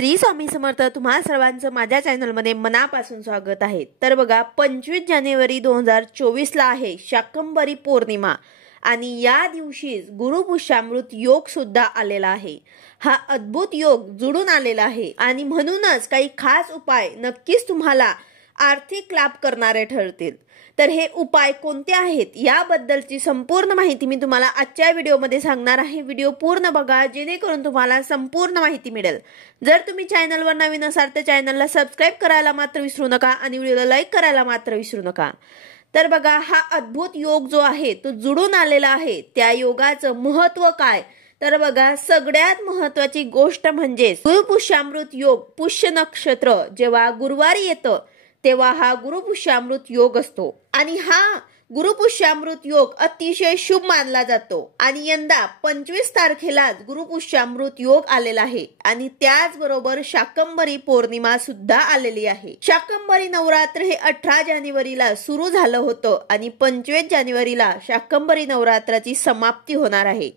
श्री स्वामी समर्थ. तुम्हा सर्वांचं माझ्या चॅनलमध्ये मनापासून स्वागत आहे. तर बघा 25 जानेवारी 2024 ला आहे शाकंभरी पौर्णिमा आणि या दिवशी गुरुपुष्यामृत योग सुद्धा आलेला आहे. हा अद्भुत योग जुळून आलेला आहे आणि म्हणूनच काही खास उपाय नक्कीच तुम्हाला आर्थिक लाभ करणारे ठरतील. तर हे उपाय कोणते आहेत याबद्दलची संपूर्ण माहिती मी तुम्हाला आजच्या व्हिडिओमध्ये सांगणार आहे. व्हिडिओ पूर्ण बघा जेणेकरून तुम्हाला संपूर्ण माहिती मिळेल. जर तुम्ही चॅनलवर नवीन असाल तर चॅनलला सबस्क्राइब करायला मात्र विसरू नका आणि व्हिडिओला लाईक करायला मात्र विसरू नका. तर बघा हा अद्भुत योग जो आहे तो जुळून आलेला आहे. त्या योगाचं महत्त्व काय तर बघा सगळ्यात महत्त्वाची गोष्ट म्हणजे गुरुपुष्यामृत योग. पुष्य नक्षत्र जेव्हा गुरुवारी येतं तेव्हा हा गुरुपुष्यामृत योग असतो आणि हा गुरुपुष्यामृत योग अतिशय शुभ मानला जातो आणि यंदा 25 तारखेलाच गुरुपुष्यामृत योग आलेला आहे आणि त्याचबरोबर शाकंभरी पौर्णिमा सुद्धा आलेली आहे. शाकंभरी नवरात्र हे 18 जानेवारीला सुरू झालं होतं आणि 25 जानेवारीला शाकंभरी नवरात्राची समाप्ती होणार आहे.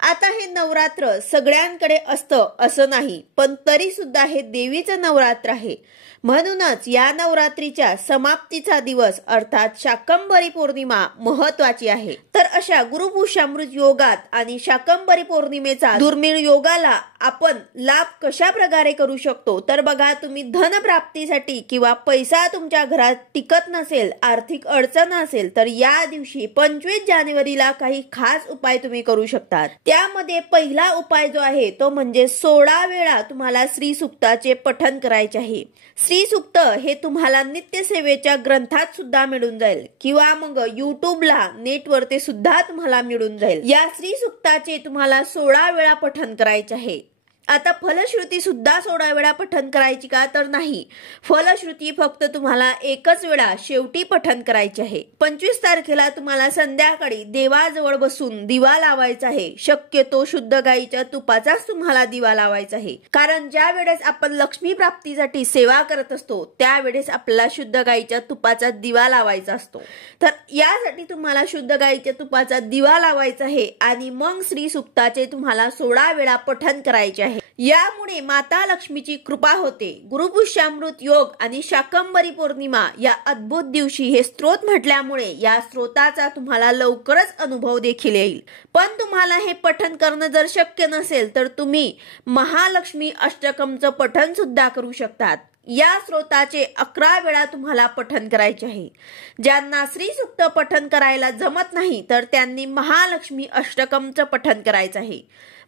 आता हे नवरात्र सगळ्यांकडे असतं असं नाही, पण तरी सुद्धा हे देवीचं नवरात्र आहे. म्हणूनच या नवरात्रीच्या समाप्तीचा दिवस अर्थात शाकंभरी पौर्णिमा महत्वाची आहे. तर अशा गुरुपुष्यामृत योगात आणि शाकंभरी पौर्णिमेचा दुर्मिळ योगाला आपण लाभ कशा प्रकारे करू शकतो तर बघा तुम्ही धन प्राप्तीसाठी किंवा पैसा तुमच्या घरात टिकत नसेल, आर्थिक अडचण असेल तर या दिवशी 25 जानेवारीला काही खास उपाय तुम्ही करू शकता. त्यामध्ये पहिला उपाय जो आहे तो म्हणजे 16 वेळा तुम्हाला श्री सूक्ताचे पठण करायचे आहे. श्री सूक्त हे तुम्हाला नित्यसेवेच्या ग्रंथात सुद्धा मिळून जाईल किंवा मग युट्यूबला नेटवर ते सुद्धा तुम्हाला मिळून जाईल. या श्री सूक्ताचे तुम्हाला 16 वेळा पठण करायचे आहे. आता फलश्रुती सुद्धा 16 वेळा पठण करायची का तर नाही, फलश्रुती फक्त तुम्हाला एकच वेळा शेवटी पठण करायची आहे. 25 तारखेला तुम्हाला संध्याकाळी देवाजवळ बसून दिवा लावायचा आहे. शक्यतो शुद्ध गाईच्या तुपाचाच तुम्हाला दिवा लावायचा आहे, कारण ज्या वेळेस आपण लक्ष्मी प्राप्तीसाठी सेवा करत असतो त्यावेळेस आपल्याला शुद्ध गाईच्या तुपाचा दिवा लावायचा असतो. तर यासाठी तुम्हाला शुद्ध गाईच्या तुपाचा दिवा लावायचा आहे आणि मग श्री सूक्ताचे तुम्हाला 16 वेळा पठण करायचे आहे. यामुळे माता लक्ष्मीची कृपा होते. गुरुपुष्यामृत योग आणि शाकंभरी पौर्णिमा या अद्भुत दिवशी हे स्तोत्र म्हटल्यामुळे या स्तोत्राचा तुम्हाला लवकरच अनुभव देखील येईल. पण तुम्हाला हे पठण करणं जर शक्य नसेल तर तुम्ही महालक्ष्मी अष्टकमचं पठण सुद्धा करू शकतात. या स्तोत्राचे 11 वेळा तुम्हाला पठण करायचे आहे. ज्यांना श्री सूक्त पठण करायला जमत नाही तर त्यांनी महालक्ष्मी अष्टकमचं पठण करायचं आहे.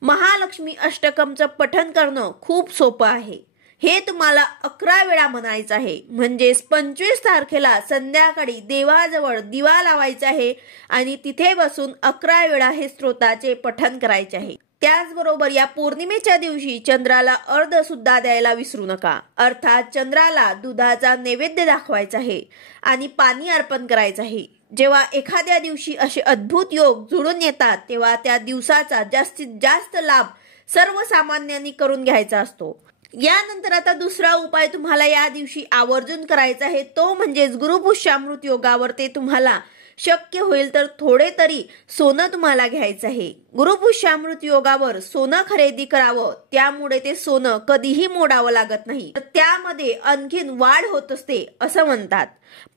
महालक्ष्मी अष्टकमचं पठण करणं खूप सोपं आहे. हे तुम्हाला 11 वेळा म्हणायचं आहे. म्हणजेच 25 तारखेला संध्याकाळी देवाजवळ दिवा लावायचा आहे आणि तिथे बसून 11 वेळा हे स्तोत्राचे पठण करायचे आहे. त्याचबरोबर या पौर्णिमेच्या दिवशी चंद्राला अर्ध सुद्धा द्यायला विसरू नका. अर्थात चंद्राला दुधाचा नैवेद्य दाखवायचा आहे आणि पाणी अर्पण करायचं आहे. जेव्हा एखाद्या दिवशी असे अद्भुत योग जुळून येतात तेव्हा त्या दिवसाचा जास्तीत जास्त लाभ सर्वसामान्यांनी करून घ्यायचा असतो. यानंतर आता दुसरा उपाय तुम्हाला या दिवशी आवर्जून करायचा आहे तो म्हणजेच गुरुपुष्यामृत योगावर ते तुम्हाला शक्य होईल तर थोडे तरी सोनं तुम्हाला घ्यायचं आहे. गुरुपुष्यामृत योगावर सोनं खरेदी करावं, त्यामुळे ते सोनं कधीही मोडावं लागत नाही, तर त्यामध्ये आणखीन वाढ होत असते असं म्हणतात.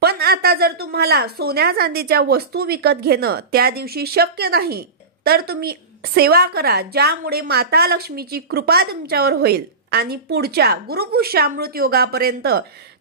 पण आता जर तुम्हाला सोन्या चांदीच्या वस्तू विकत घेणं त्या दिवशी शक्य नाही तर तुम्ही सेवा करा, ज्यामुळे माता लक्ष्मीची कृपा तुमच्यावर होईल आणि पुढच्या गुरुपुष्यामृत योगापर्यंत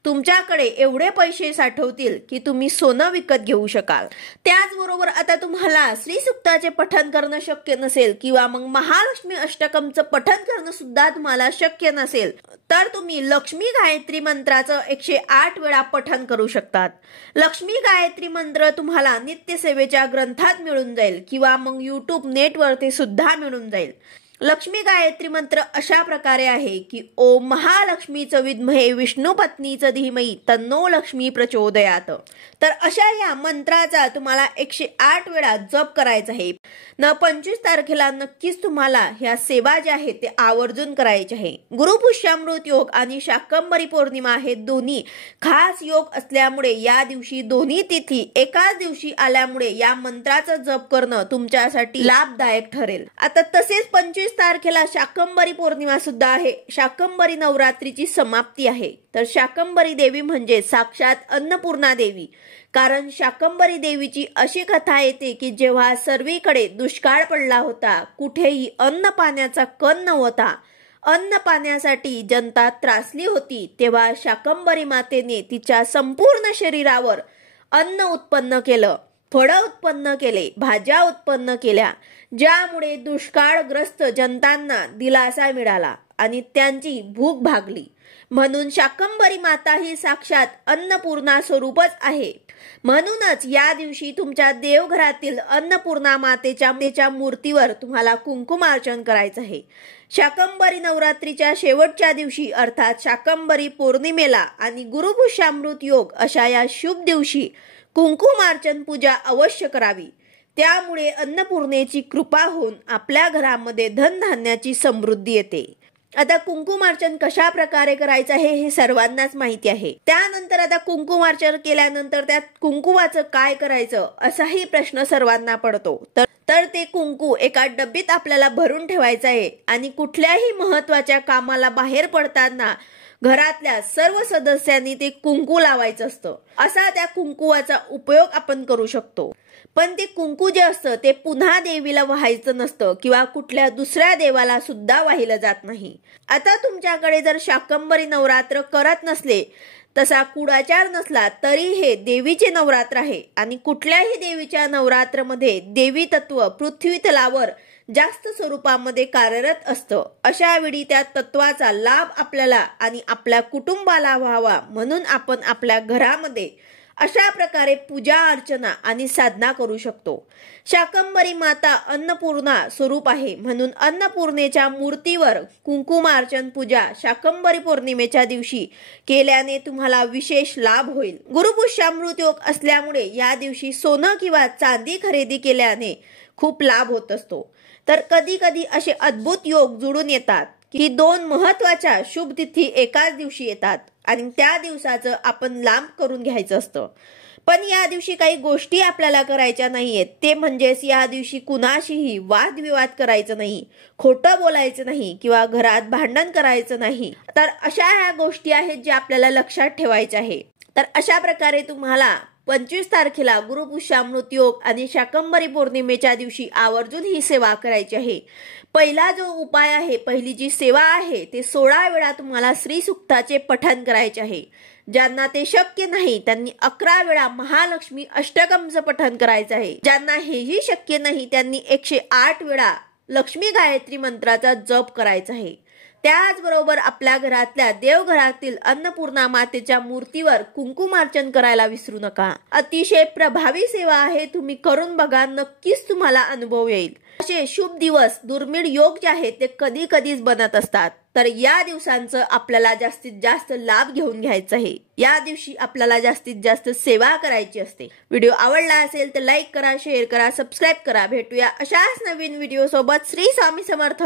तुमच्याकडे एवढे पैसे साठवतील की तुम्ही सोनं विकत घेऊ शकाल. त्याचबरोबर आता तुम्हाला श्री सूक्ताचे पठण करणं शक्य नसेल किंवा मग महालक्ष्मी अष्टकमचं पठण करणं सुद्धा तुम्हाला शक्य नसेल तर तुम्ही लक्ष्मी गायत्री मंत्राचं 108 वेळा पठण करू शकतात. लक्ष्मी गायत्री मंत्र तुम्हाला नित्यसेवेच्या ग्रंथात मिळून जाईल किंवा मग युट्यूब नेटवर ते सुद्धा मिळून जाईल. लक्ष्मी गायत्री मंत्र अशा प्रकारे आहे की ओम महालक्ष्मीचं विद्महे विष्णू पत्नीचं धीमहि तन्नो लक्ष्मी प्रचोदयात. तर अशा या मंत्राचा तुम्हाला 108 वेळा जप करायचा आहे. 25 तारखेला नक्कीच तुम्हाला ह्या सेवा ज्या आहेत ते आवर्जून करायचे आहे. गुरुपुष्यामृत योग आणि शाकंभरी पौर्णिमा हे दोन्ही खास योग असल्यामुळे या दिवशी दोन्ही तिथी एकाच दिवशी आल्यामुळे या मंत्राचा जप करणं तुमच्यासाठी लाभदायक ठरेल. आता तसेच 25 तारखेला शाकंभरी पौर्णिमा सुद्धा आहे. शाकंभरी नवरात्रीची समाप्ती आहे. तर शाकंभरी देवी म्हणजे साक्षात अन्नपूर्णा देवी. कारण शाकंभरी देवीची अशी कथा येते की जेव्हा सर्वीकडे दुष्काळ पडला होता, कुठेही अन्न पाण्याचा कण नव्हता, अन्न पाण्यासाठी जनता त्रासली होती, तेव्हा शाकंभरी मातेने तिच्या संपूर्ण शरीरावर अन्न उत्पन्न केलं, फळं उत्पन्न केले, भाज्या उत्पन्न केल्या, ज्यामुळे दुष्काळग्रस्त जनतांना दिलासा मिळाला आणि त्यांची भूक भागली. म्हणून शाकंभरी माता ही साक्षात अन्नपूर्णा स्वरूपच आहे. म्हणूनच या दिवशी तुमच्या देवघरातील अन्नपूर्णा मातेच्या मूर्तीवर तुम्हाला कुंकुमार्चन करायचं आहे. शाकंभरी नवरात्रीच्या शेवटच्या दिवशी अर्थात शाकंभरी पौर्णिमेला आणि गुरुपुष्यामृत योग अशा या शुभ दिवशी कुंकुमार्चन पूजा अवश्य करावी. त्यामुळे अन्नपूर्णेची कृपा होऊन आपल्या घरामध्ये धनधान्याची समृद्धी येते. आता कुंकुमार्चन कशा प्रकारे करायचं आहे हे सर्वांनाच माहिती आहे. त्यानंतर आता कुंकुमार्चन केल्यानंतर त्यात कुंकुवाचं काय करायचं असाही प्रश्न सर्वांना पडतो. तर ते कुंकू एका डब्बीत आपल्याला भरून ठेवायचं आहे आणि कुठल्याही महत्वाच्या कामाला बाहेर पडताना घरातल्या सर्व सदस्यांनी ते कुंकू लावायचं असतं. असा त्या कुंकुवाचा उपयोग आपण करू शकतो. पण ते कुंकू जे असतं ते पुन्हा देवीला वाहायचं नसतं किंवा कुठल्या दुसऱ्या देवाला सुद्धा वाहिलं जात नाही. आता तुमच्याकडे जर शाकंभरी नवरात्र करत नसले, तसा कुडाचार नसला तरी हे देवीचे नवरात्र आहे आणि कुठल्याही देवीच्या नवरात्रमध्ये देवी तत्व पृथ्वी तलावर जास्त स्वरूपामध्ये कार्यरत असतं. अशा वेळी त्या तत्वाचा लाभ आपल्याला आणि आपल्या कुटुंबाला व्हावा म्हणून आपण आपल्या घरामध्ये अशा प्रकारे पूजा अर्चना आणि साधना करू शकतो. शाकंभरी माता अन्नपूर्णा स्वरूप आहे म्हणून अन्नपूर्णेच्या मूर्तीवर कुंकुमार्चन पूजा शाकंभरी पौर्णिमेच्या दिवशी केल्याने तुम्हाला विशेष लाभ होईल. गुरुपुष्यामृत योग असल्यामुळे या दिवशी सोनं किंवा चांदी खरेदी केल्याने खूप लाभ होत असतो. तर कधी कधी असे अद्भुत योग जुळून येतात की दोन महत्वाच्या शुभ तिथी एकाच दिवशी येतात आणि त्या दिवसाचं आपण लांब करून घ्यायचं असतं. पण या दिवशी काही गोष्टी आपल्याला करायच्या नाहीयेत. ते म्हणजेच या दिवशी कुणाशीही वादविवाद करायचं नाही, खोटं बोलायचं नाही किंवा घरात भांडण करायचं नाही. तर अशा ह्या गोष्टी आहेत ज्या आपल्याला लक्षात ठेवायच्या आहे. तर अशा प्रकारे तुम्हाला 25 तारखेला गुरुपुष्यामृत योग आणि शाकंभरी पौर्णिमेच्या दिवशी आवर्जून ही सेवा करायची आहे. पहिला जो उपाय आहे, पहिली जी सेवा आहे ते 16 वेळा तुम्हाला श्री सूक्ताचे पठण करायचे आहे. ज्यांना ते शक्य नाही त्यांनी 11 वेळा महालक्ष्मी अष्टकमचं पठण करायचं आहे. ज्यांना हेही शक्य नाही त्यांनी 108 वेळा लक्ष्मी गायत्री मंत्राचा जप करायचा आहे. त्याचबरोबर आपल्या घरातल्या देवघरातील अन्नपूर्णा मातेच्या मूर्तीवर कुंकुमार्चन करायला विसरू नका. अतिशय प्रभावी सेवा आहे, तुम्ही करून बघा, नक्कीच तुम्हाला अनुभव येईल. असे शुभ दिवस दुर्मिळ योग जे आहेत ते कधी कधीच बनत असतात. तर या दिवसांचं आपल्याला जास्तीत जास्त लाभ घेऊन घ्यायचा आहे. या दिवशी आपल्याला जास्तीत जास्त सेवा करायची असते. व्हिडिओ आवडला असेल तर लाईक करा, शेअर करा, सबस्क्राईब करा. भेटूया अशाच नवीन व्हिडिओ सोबत. श्री स्वामी समर्थ.